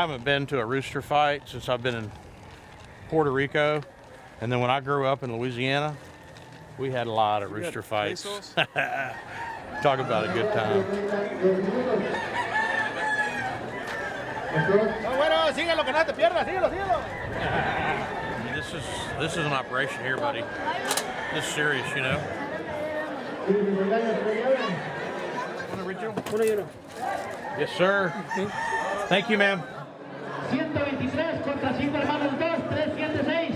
I haven't been to a rooster fight since I've been in Puerto Rico. And then when I grew up in Louisiana, we had a lot of rooster fights. Talk about a good time. This is an operation here, buddy. This is serious, you know. Yes, sir. Thank you, ma'am. 123 contra 5 hermanos 2, 376.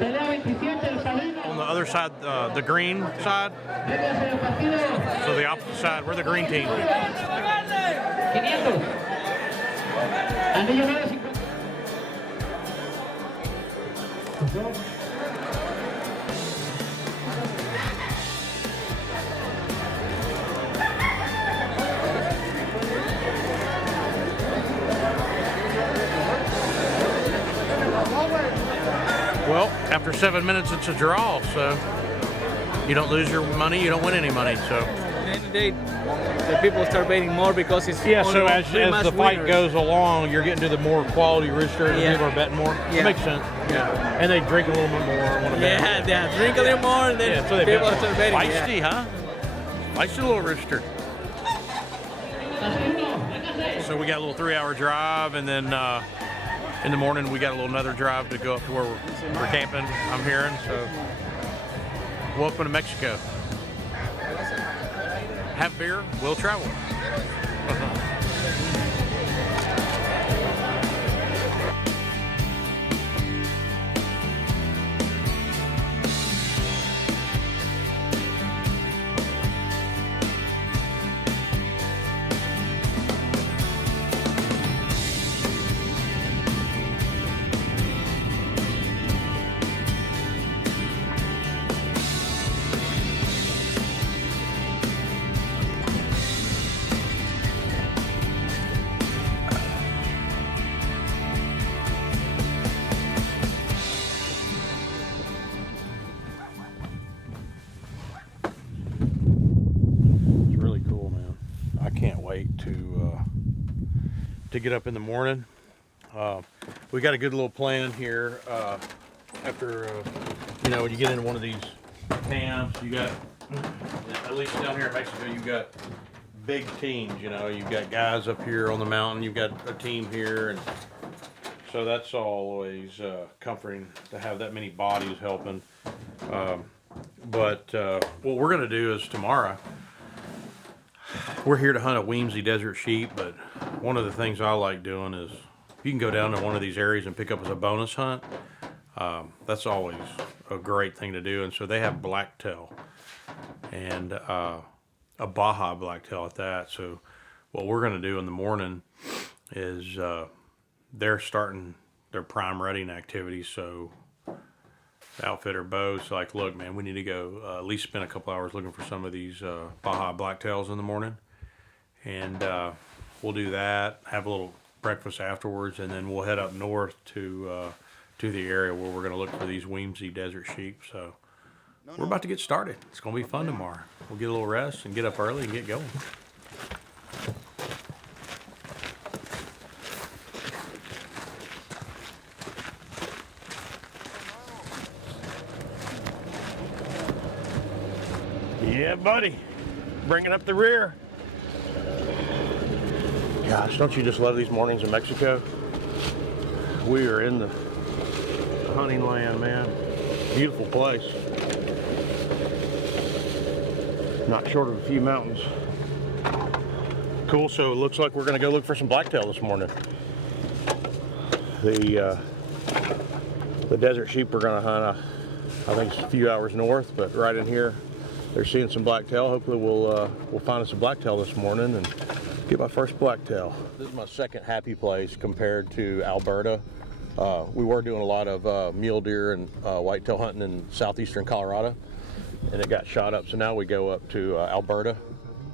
Pelea 27 el padrino. On the other side, the green side. So the opposite side, we're the green team. 500. Anillo 950. Well, after 7 minutes, it's a draw, so you don't lose your money, you don't win any money. So the people start betting more because it's so as the fight goes along, you're getting to the more quality roosters, and people are betting more. It makes sense. Yeah, and they drink a little bit more. They drink a little more, and then so people start betting. Feisty, huh? Feisty little rooster. So we got a little 3-hour drive, and then in the morning we got another drive to go up to where we're camping, I'm hearing. So welcome to Mexico. Have beer, we'll travel. To get up in the morning. We got a good little plan here. After when you get into one of these camps, you got, at least down here in Mexico, you've got big teams. You've got guys up here on the mountain, you've got a team here, and so that's always comforting to have that many bodies helping. But what we're gonna do is tomorrow, we're here to hunt a Weemsi desert sheep, but one of the things I like doing is you can go down to one of these areas and pick up as a bonus hunt. That's always a great thing to do. And so they have blacktail and a Baja blacktail at that. So what we're going to do in the morning is they're starting their prime rutting activities. So the outfitter Bo's like, look, man, we need to go at least spend a couple hours looking for some of these Baja blacktails in the morning. And we'll do that, have a little breakfast afterwards, and then we'll head up north to the area where we're going to look for these Weemsi desert sheep. So we're about to get started. It's going to be fun tomorrow. We'll get a little rest and get up early and get going. Yeah, buddy. Bringing up the rear. Gosh, don't you just love these mornings in Mexico? We are in the hunting land, man. Beautiful place. Not short of a few mountains. Cool, so it looks like we're gonna go look for some blacktail this morning. The desert sheep we're gonna hunt, I think it's a few hours north, but right in here, they're seeing some blacktail. Hopefully we'll find us a blacktail this morning and get my first blacktail. This is my second happy place compared to Alberta. We were doing a lot of mule deer and whitetail hunting in southeastern Colorado, and it got shot up. So now we go up to Alberta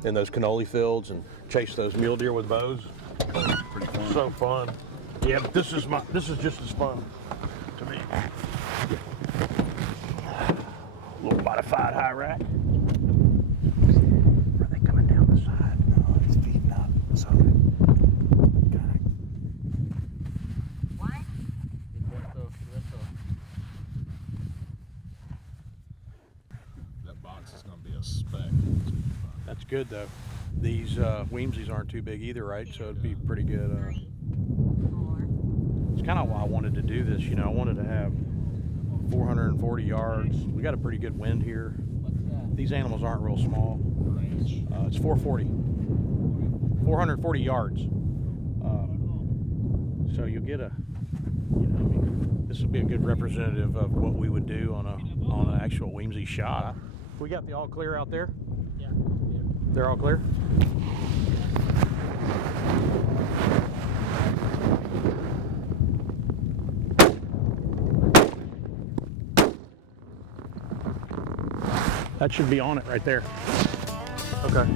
in those cannoli fields and chase those mule deer with bows. Pretty fun. So fun. Yeah, but this is just as fun to me. A little modified high rack. Are they coming down the side? No, it's feeding up. So kind of good though. These Weemsies aren't too big either, right? So it'd be pretty good. It's kind of why I wanted to do this. You know, I wanted to have 440 yards. We got a pretty good wind here. These animals aren't real small. It's 440 yards. So you'll get a, you know, I mean, this will be a good representative of what we would do on an actual Weemsi shot. We got the all clear out there? Yeah. They're all clear? That should be on it right there. Okay.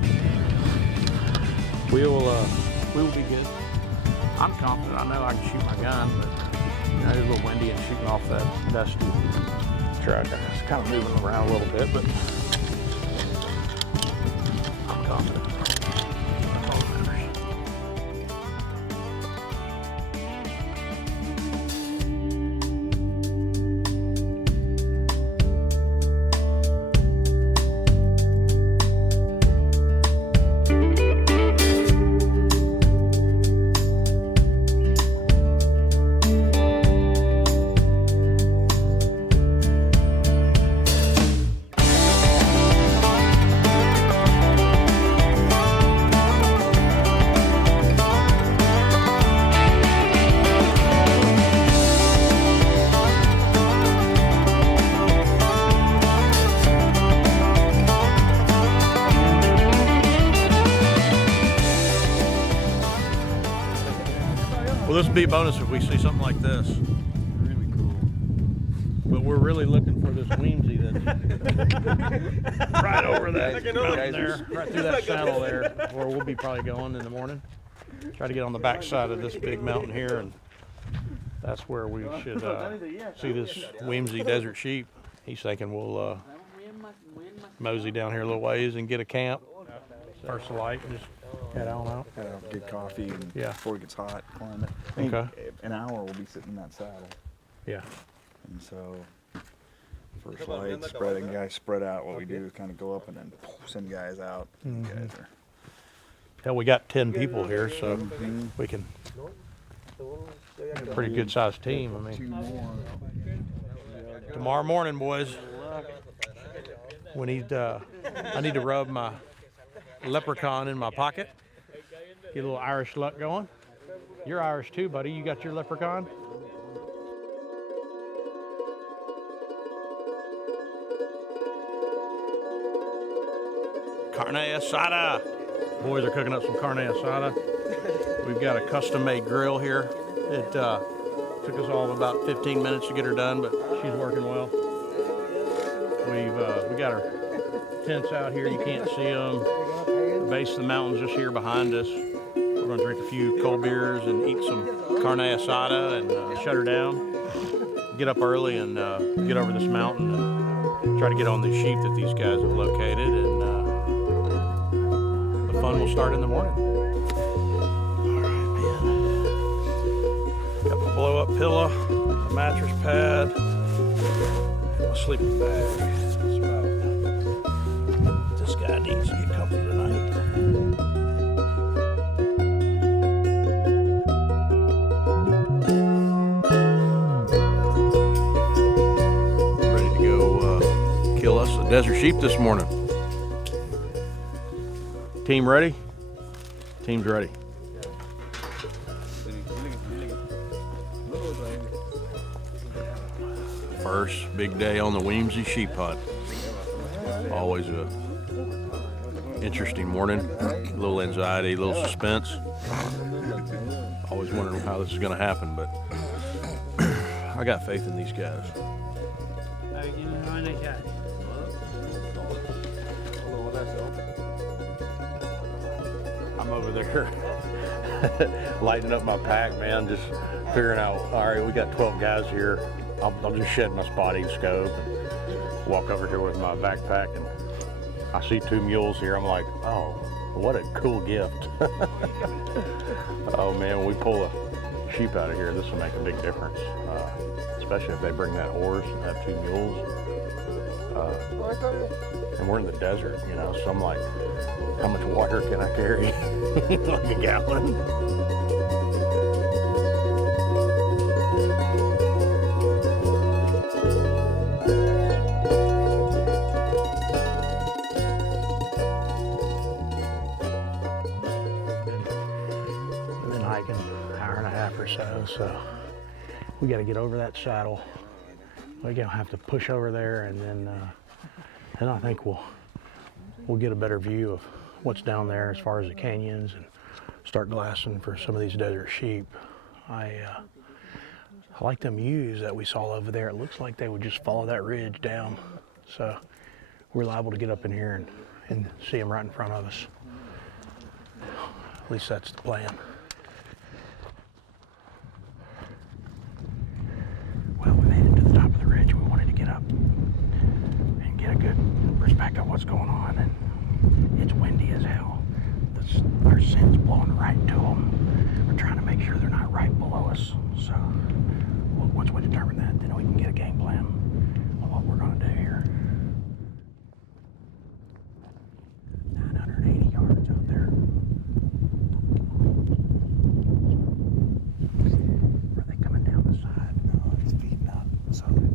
We will be good. I'm confident. I know I can shoot my gun, but you know, it's a little windy and shooting off that dusty truck. It's kind of moving around a little bit, but I'm confident. That's all that matters. Well, this would be a bonus if we see something like this. Really cool. But we're really looking for this Weemsi that's right over that mountain there, right through that saddle there, where we'll be probably going in the morning. Try to get on the back side of this big mountain here, and that's where we should see this Weemsi desert sheep. He's thinking we'll mosey down here a little ways and get a camp. First light, and just head on out. Gotta have good coffee and before it gets hot, climb it. I think an hour we'll be sitting in that saddle. Yeah. And so first light, spreading guys spread out. What we do is kind of go up and then send guys out. Guys are, Hell, we got 10 people here, so we can pretty good sized team. I mean, 2 more. tomorrow morning, boys, we need I need to rub my leprechaun in my pocket, get a little Irish luck going. You're Irish too, buddy. You got your leprechaun? Carne asada. Boys are cooking up some carne asada. We've got a custom-made grill here. It took us all about 15 minutes to get her done, but she's working well. We got our tents out here. You can't see them. The base of the mountain's just here behind us. We're gonna drink a few cold beers and eat some carne asada and shut her down. Get up early and get over this mountain and try to get on the sheep that these guys have located, and the fun will start in the morning. All right, man. Got the blow-up pillow, a mattress pad, and a sleeping bag. That's about what this guy needs to get comfy tonight. Ready to go kill us a desert sheep this morning. Team ready? Team's ready. First big day on the Weemsi sheep hunt. Always a interesting morning. A little anxiety, a little suspense. Always wondering how this is going to happen, but I got faith in these guys. I'm over there lighting up my pack, man, just figuring out, all right, we got 12 guys here. I'll just shed my spotting scope and walk over here with my backpack, and I see 2 mules here. I'm like, oh, what a cool gift. Oh man, we pull a sheep out of here, this will make a big difference, especially if they bring that horse and have 2 mules. And we're in the desert, you know, so I'm like, how much water can I carry? Like a gallon. We've been hiking an hour and a half or so we got to get over that saddle. We're gonna have to push over there, and then I think we'll get a better view of what's down there as far as the canyons, and start glassing for some of these desert sheep. I like them ewes that we saw over there. It looks like they would just follow that ridge down, so we're liable to get up in here and see them right in front of us. At least that's the plan. Well, we made it to the top of the ridge. We wanted to get up and get a good perspective of what's going on, and it's windy as hell. Our scent's blowing right to them. We're trying to make sure they're not right below us. So once we determine that, then we can get a game plan of what we're going to do here. 980 yards out there. Are they coming down the side? No, it's feeding up. So kind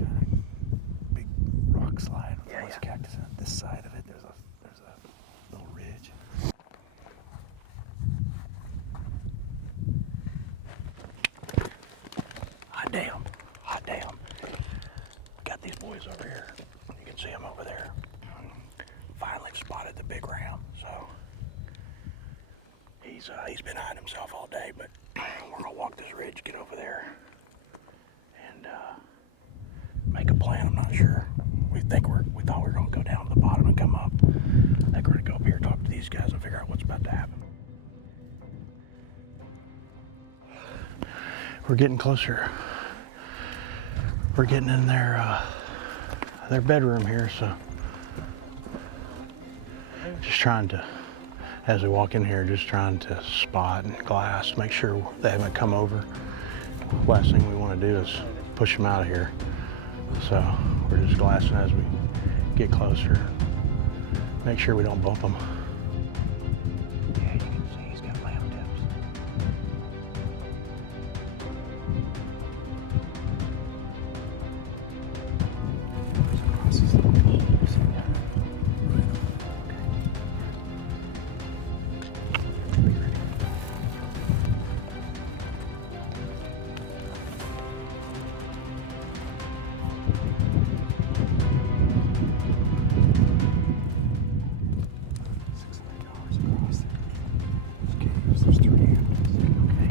of big rock slide with Yeah, yeah. Cactus on this side of it. There's a little ridge. Hot damn. Got these boys over here. You can see them over there. Finally spotted the big ram, so he's been hiding himself all day, but we're gonna walk this ridge, get over there, and make a plan. I'm not sure. We thought we were gonna go down to the bottom and come up. I think we're gonna go up here, talk to these guys, and figure out what's about to happen. We're getting closer. We're getting in their bedroom here, so just trying to, as we walk in here, just trying to spot and glass, make sure they haven't come over. Last thing we want to do is push them out of here. So we're just glassing as we get closer, make sure we don't bump them. Yeah, you can see he's got lamb tips. Across this little pole. So yeah. There's 3 animals. Okay.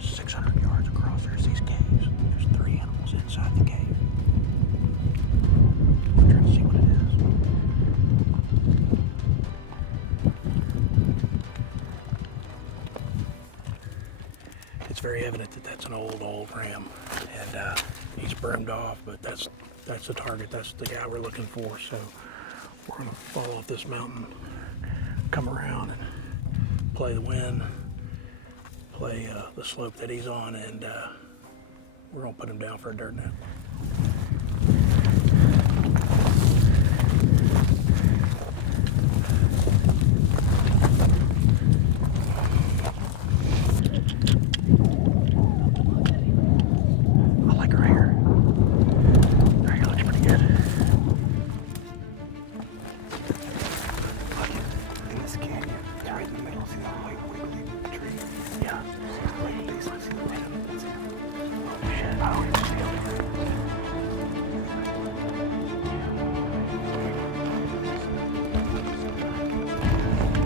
600 yards across, there's these caves. There's 3 animals inside the cave. We're trying to see what it is. It's very evident that that's an old ram, and he's burned off, but that's the target. That's the guy we're looking for. So we're gonna fall off this mountain, come around and play the wind, play the slope that he's on, and we're gonna put him down for a dirt nap. I like her hair. Her hair looks pretty good. Look in this canyon, it's right in the middle. See that white wiggly tree? Yeah. Right in the base. See the man? That's him. Oh shit, I don't even see him.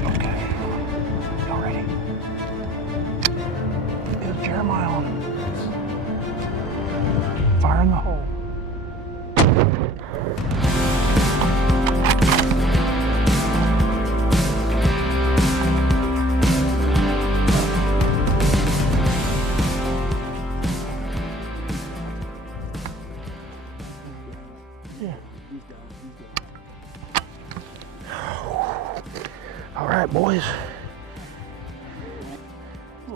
Okay. Y'all ready? Is Jeremiah on? Fire in the hole. Yeah.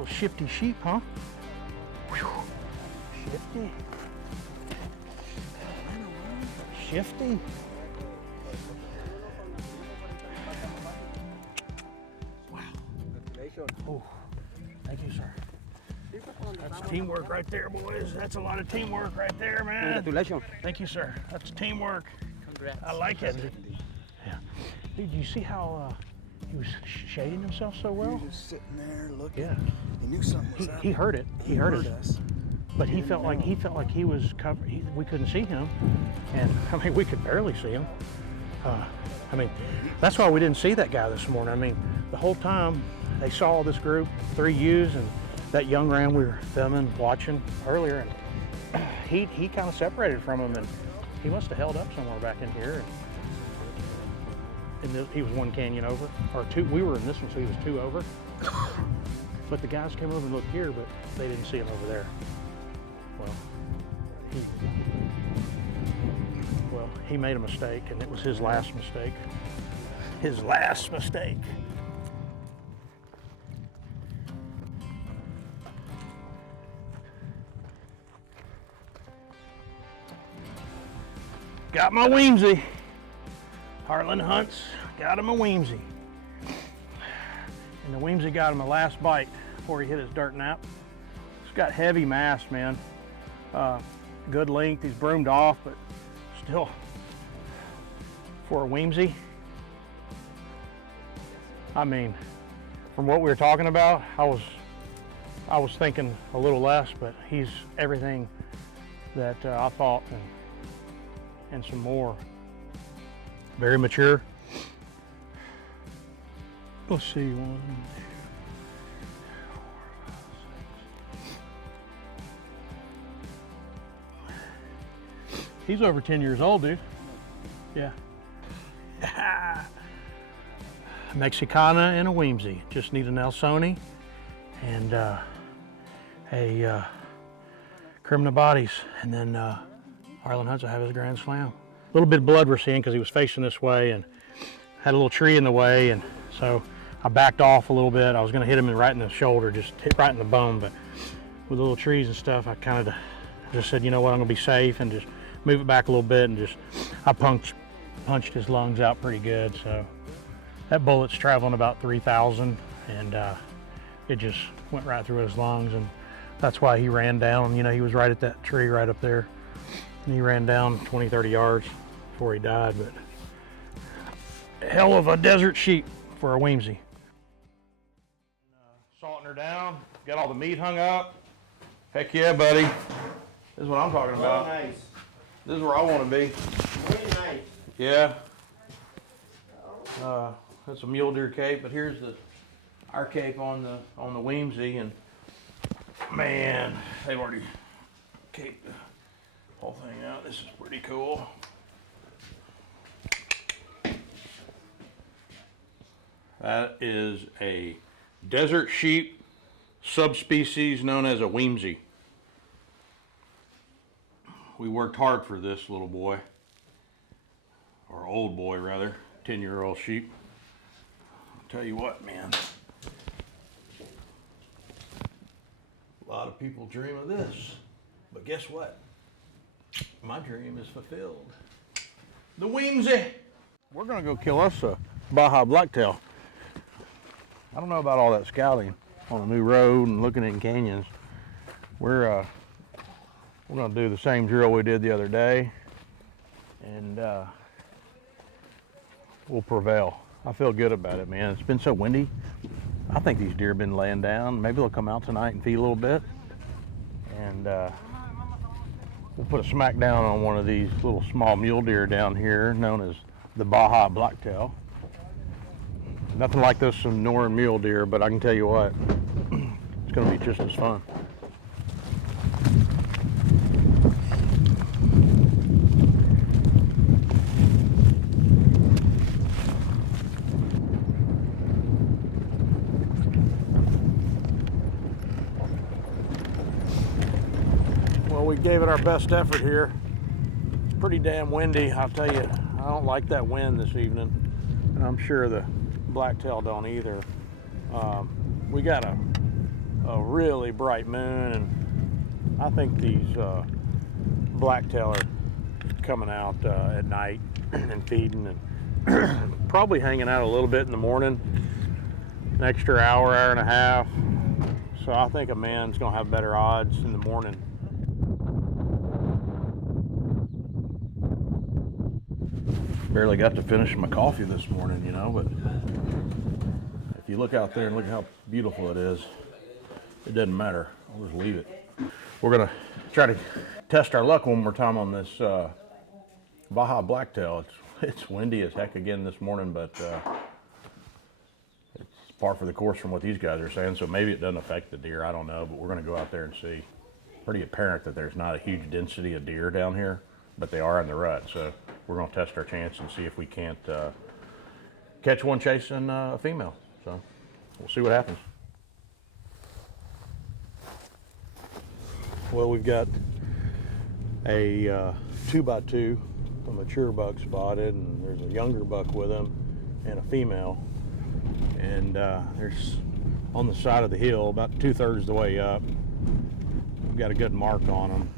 Little shifty sheep, huh? Whew. Shifty. Shifty. Wow. Oh, thank you, sir. That's teamwork right there, boys. That's a lot of teamwork right there, man. Congratulations. Thank you, sir. That's teamwork. Congrats. I like it. Yeah. Dude, you see how he was shading himself so well? He was just sitting there looking. Yeah. He knew something was up. He heard it. He heard us. But he felt like he was covered. We couldn't see him, and I mean we could barely see him. I mean, that's why we didn't see that guy this morning. I mean, the whole time they saw this group, 3 ewes, and that young ram we were filming, watching earlier, and he kind of separated from him, and he must have held up somewhere back in here. And he was 1 canyon over, or 2. We were in this one, so he was 2 over. But the guys came over and looked here, but they didn't see him over there. Well, he made a mistake, and it was his last mistake. His last mistake. Got my Weemsi. HarlanHunts got him a Weemsi. And the Weemsi got him a last bite before he hit his dirt nap. It's got heavy mass, man. Good length, he's broomed off, but still, for a Weemsi, I mean, from what we were talking about, I was thinking a little less, but he's everything that I thought and some more. Very mature. Let's see, 1, 2. He's over 10 years old, dude. Yeah. Mexicana and a Weemsi. Just need an Elsoni and a Criminal Bodies, and then HarlanHunts will have his Grand Slam. A little bit of blood we're seeing because he was facing this way and had a little tree in the way, and so I backed off a little bit. I was going to hit him right in the shoulder, just hit right in the bone, but with the little trees and stuff, I kind of just said, you know what, I'm going to be safe and just move it back a little bit, and I punched his lungs out pretty good. So that bullet's traveling about 3,000, and it just went right through his lungs, and that's why he ran down. You know, he was right at that tree right up there, and he ran down 20, 30 yards before he died. But hell of a desert sheep for a Weemsi. Salting her down, got all the meat hung up. Heck yeah, buddy. This is what I'm talking about. Very nice. This is where I want to be. Very nice. Yeah. That's a mule deer cape, but here's our cape on the Weemsi, and man, they've already caped the whole thing out. This is pretty cool. That is a desert sheep subspecies known as a Weemsi. We worked hard for this little boy, or old boy rather, 10-year-old sheep. I'll tell you what, man. A lot of people dream of this, but guess what? My dream is fulfilled. The Weemsi. We're gonna go kill us a Baja Blacktail. I don't know about all that scouting on a new road and looking in canyons. We're gonna do the same drill we did the other day, and we'll prevail. I feel good about it, man. It's been so windy. I think these deer have been laying down. Maybe they'll come out tonight and feed a little bit, and we'll put a smack down on one of these little small mule deer down here known as the Baja Blacktail. Nothing like those Sonoran mule deer, but I can tell you what, it's going to be just as fun. Well, we gave it our best effort here. It's pretty damn windy, I'll tell you. I don't like that wind this evening, and I'm sure the Blacktail don't either. We got a a really bright moon, and I think these blacktail are coming out at night and feeding, and probably hanging out a little bit in the morning, an extra hour, hour and a half. So I think a man's gonna have better odds in the morning. Barely got to finish my coffee this morning, you know, but if you look out there and look how beautiful it is, it doesn't matter. I'll just leave it. We're gonna try to test our luck one more time on this Baja Blacktail. It's windy as heck again this morning, but it's par for the course from what these guys are saying, so maybe it doesn't affect the deer. I don't know, but we're gonna go out there and see. Pretty apparent that there's not a huge density of deer down here, but they are in the rut, so we're gonna test our chance and see if we can't catch one chasing a female. So we'll see what happens. Well, we've got a 2x2, a mature buck spotted, and there's a younger buck with him and a female. And there's on the side of the hill, about 2/3 of the way up, we've got a good mark on them.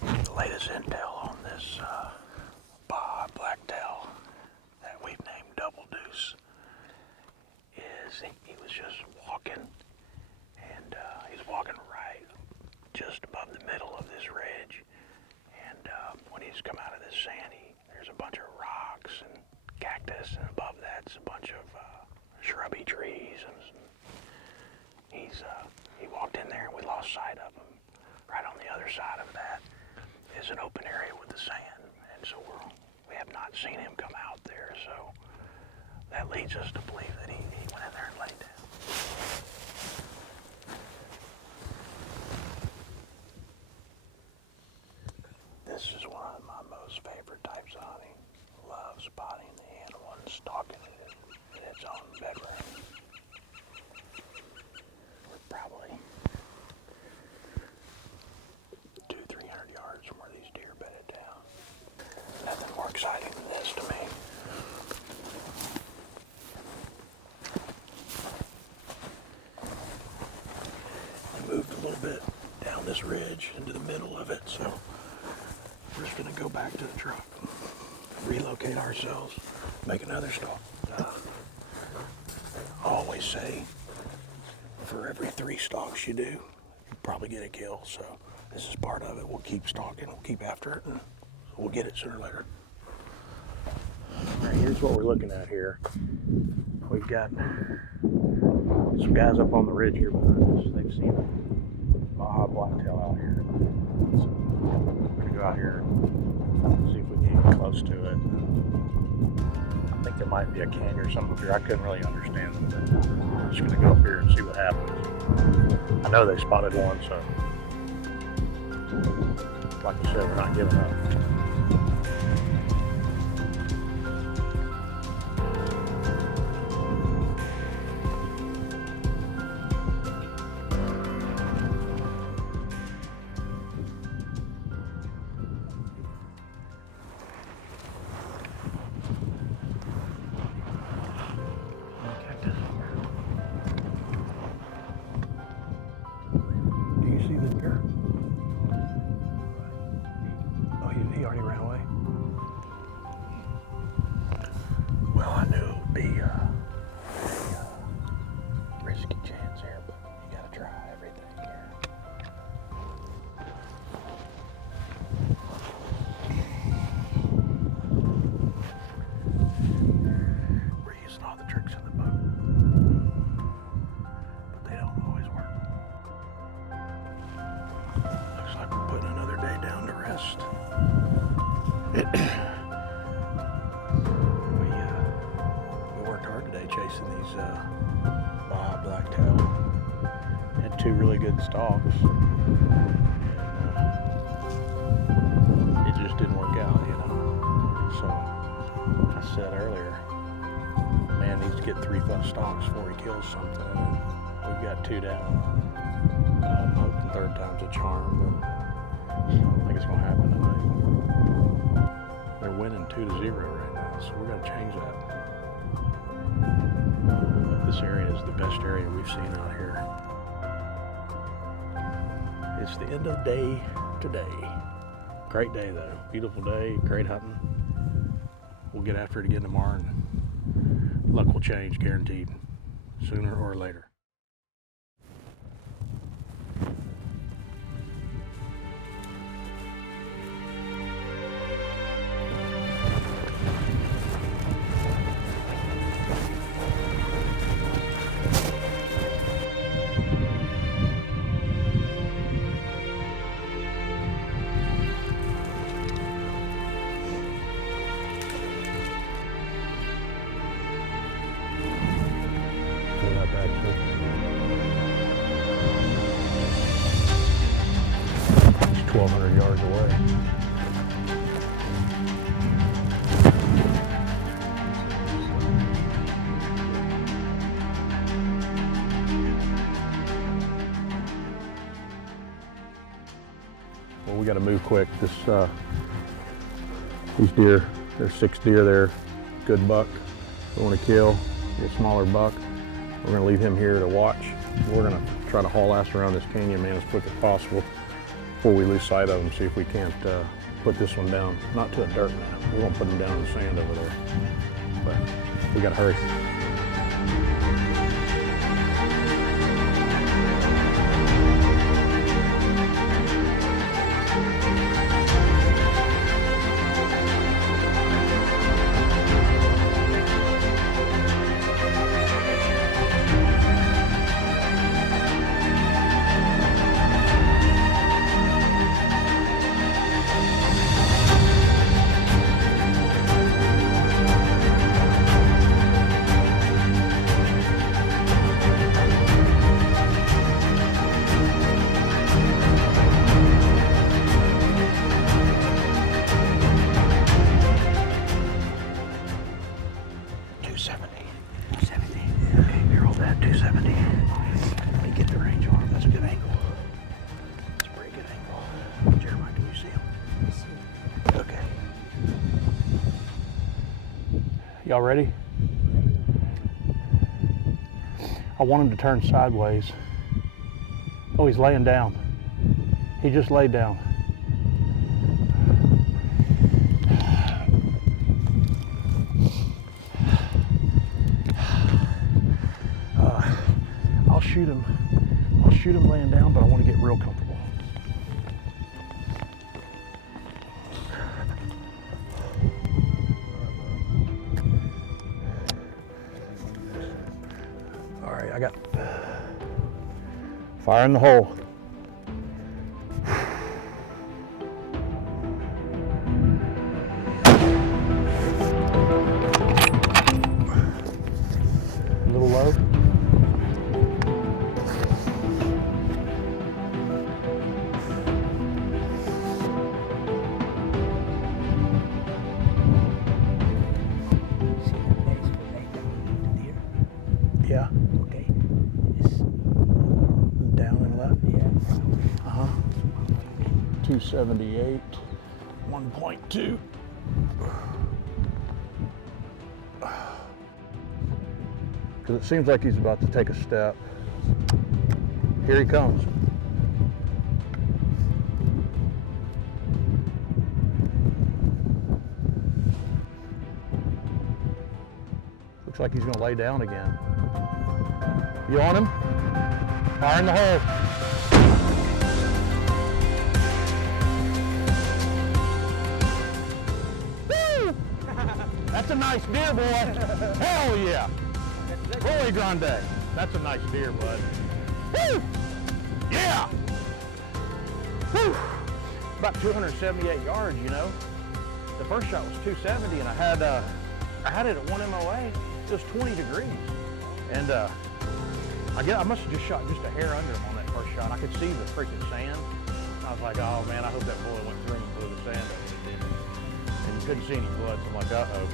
The latest intel on this Baja Blacktail that we've named Double Deuce is he was just walking, and he's walking right just above the middle of this ridge, and when he's come out of this sand, there's a bunch of rocks and cactus, and above that's a bunch of shrubby trees, and he walked in there and we lost sight of him. Right on the other side of that is an open area with the sand, and so we have not seen him come out there, so that leads us to believe that he went in there and laid down. This is one of my most favorite types of hunting. Love spotting the animal and stalking it in its own bedroom. We're probably 200-300 yards from where these deer bedded down. Nothing more exciting than this to me. I moved a little bit down this ridge into the middle of it, so we're just gonna go back to the truck, relocate ourselves, make another stop. I always say, for every 3 stalks you do, you probably get a kill, so this is part of it. We'll keep stalking, we'll keep after it, and we'll get it sooner or later. All right, here's what we're looking at here. We've got some guys up on the ridge here behind us. They've seen a Baja Blacktail out here. So we're gonna go out here and see if we can get close to it. I think there might be a canyon or something up here. I couldn't really understand them, but I'm just gonna go up here and see what happens. I know they spotted one, so like I said, we're not giving up. Do you see the deer? Oh, he already ran away. Well, I knew it would be a risky chance here, but you gotta try everything here. We're using all the tricks in the boat, but they don't always work. Looks like we're putting another day down to rest. We worked hard today chasing these Baja Blacktail. Had 2 really good stalks. It just didn't work out, you know. So I said earlier, a man needs to get 3 stalks before he kills something, and we've got 2 down. I'm hoping 3rd time's a charm, but I don't think it's gonna happen tonight. They're winning 2-0 right now, so we're gonna change that. This area is the best area we've seen out here. It's the end of the day today. Great day though, beautiful day, great hunting. We'll get after it again tomorrow and luck will change, guaranteed, sooner or later. It's 1,200 yards away. Well, we got to move quick. These deer, there's 6 deer there. Good buck. We want to kill a smaller buck. We're going to leave him here to watch. We're going to try to haul ass around this canyon, man, as quick as possible before we lose sight of him. See if we can't put this one down. Not to a dirt man. We won't put him down in the sand over there. But we got to hurry. Y'all ready? I want him to turn sideways. Oh, he's laying down. He just laid down. I'll shoot him. I'll shoot him laying down, but I want to get real comfortable. I got fire in the hole. A little low. Yeah. Okay. It's Down and left. yeah. 278, 1.2. Because it seems like he's about to take a step. Here he comes. Looks like he's going to lay down again. You on him? Fire in the hole. Woo! That's a nice deer, boy. Hell yeah. Holy grande. That's a nice deer, bud. Woo! Yeah! Woo! About 278 yards, you know. The first shot was 270, and I had it at 1 MOA. It was 20 degrees. And I must have just shot just a hair under him on that first shot. I could see the freaking sand. I was like, oh man, I hope that bullet went through and blew the sand up. It didn't. And you couldn't see any blood, so I'm like, uh-oh.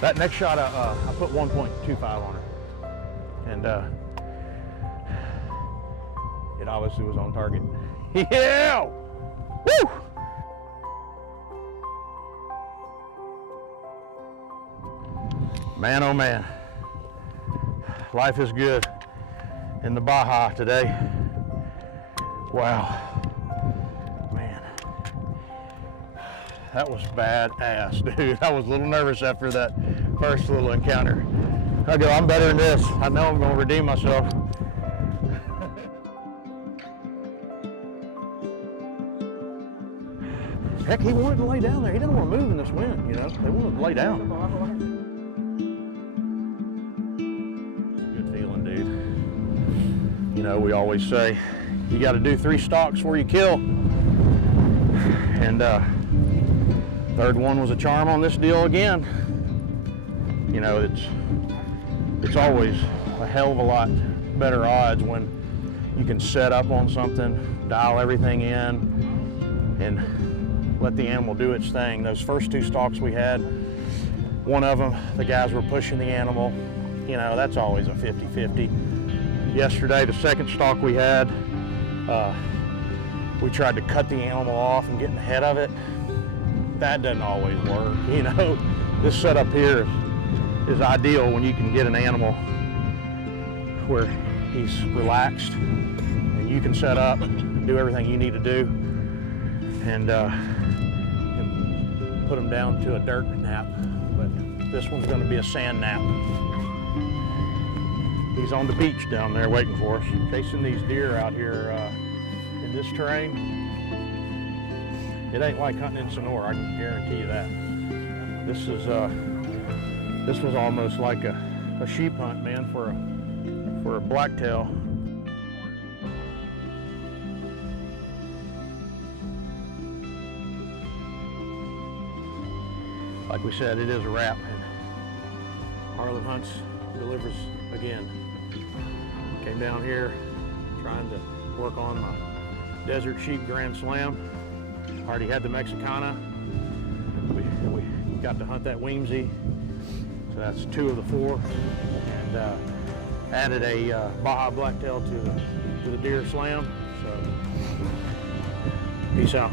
That next shot, I put 1.25 on it. And it obviously was on target. Yeah! Woo! Man, oh man, life is good in the Baja today. Wow, man, that was badass, dude. I was a little nervous after that first little encounter. I go, I'm better than this. I know I'm gonna redeem myself. Heck, he wanted to lay down there. He didn't want to move in this wind, you know. They wanted to lay down. It's a good feeling, dude. You know, we always say, you got to do 3 stalks before you kill. And third one was a charm on this deal again. You know, it's always a hell of a lot better odds when you can set up on something, dial everything in, and let the animal do its thing. Those first 2 stalks we had, one of them, the guys were pushing the animal. You know, that's always a 50-50. Yesterday, the second stalk we had, we tried to cut the animal off and get in the head of it. That doesn't always work, you know. This setup here is ideal when you can get an animal where he's relaxed and you can set up, do everything you need to do, and put him down to a dirt nap. But this one's going to be a sand nap. He's on the beach down there waiting for us. Chasing these deer out here in this terrain, it ain't like hunting in Sonora, I can guarantee you that. This was almost like a sheep hunt, man, for a blacktail. Like we said, it is a wrap, and Harlan Hunts delivers again. Came down here trying to work on my Desert Sheep Grand Slam. Already had the Mexicana. We got to hunt that Weemsi, so that's 2 of the 4, and added a Baja Blacktail to the deer slam. So, peace out.